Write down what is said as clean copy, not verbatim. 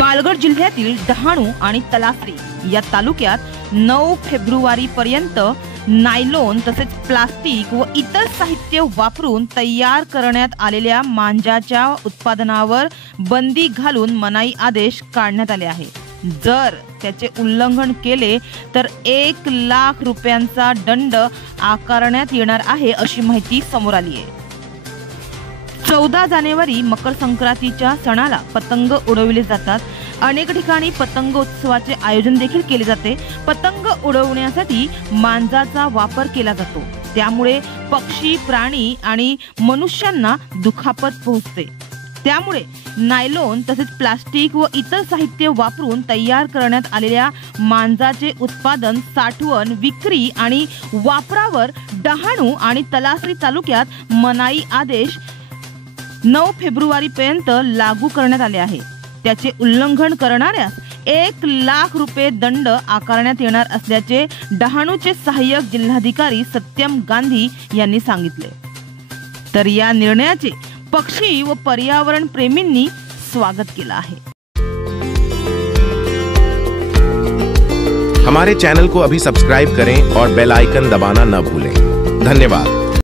पालघर जिल्ह्यातील डहाणू आणि तलासरी या तालुक्यात 9 फेब्रुवारी पर्यंत नायलॉन तसेच प्लास्टिक व इतर साहित्य वापरून तयार करण्यात आलेल्या मांजाच्या उत्पादनावर बंदी घालून मनाई आदेश काढण्यात आले आहे। जर त्याचे उल्लंघन केले तर 1 लाख रुपयांचा दंड आकारण्यात येणार आहे अशी माहिती समोर आली आहे। 14 जानेवारी मकर संक्रांतीच्या सणाला पतंग उडविले जातात। अनेक ठिकाणी पतंग उत्सवाचे आयोजन देखील केले जाते। पतंग उडवण्यासाठी मांजाचा वापर केला जातो, त्यामुळे पक्षी, प्राणी आणि मनुष्यांना दुखापत पोहोचते। त्यामुळे नायलॉन तसेच प्लास्टिक व इतर साहित्य वापरून तयार करण्यात आलेल्या मांजाचे उत्पादन, साठवण, विक्री आणि वापरावर डहाणू आणि तलासरी तालुक्यात मनाई आदेश 9 फेब्रुवारी पर्यंत लागू करण्यात आले आहे। त्याचे उल्लंघन करणाऱ्यास 1 लाख रुपये दंड आकारण्यात येणार असल्याचे डहाणूचे सहाय्यक जिल्हाधिकारी सत्यम गांधी यांनी सांगितले। तर या निर्णयाचे पक्षी व पर्यावरण प्रेमींनी स्वागत केलं आहे। हमारे चैनल को अभी सब्सक्राइब करें और बेल आइकन दबाना न भूलें। धन्यवाद।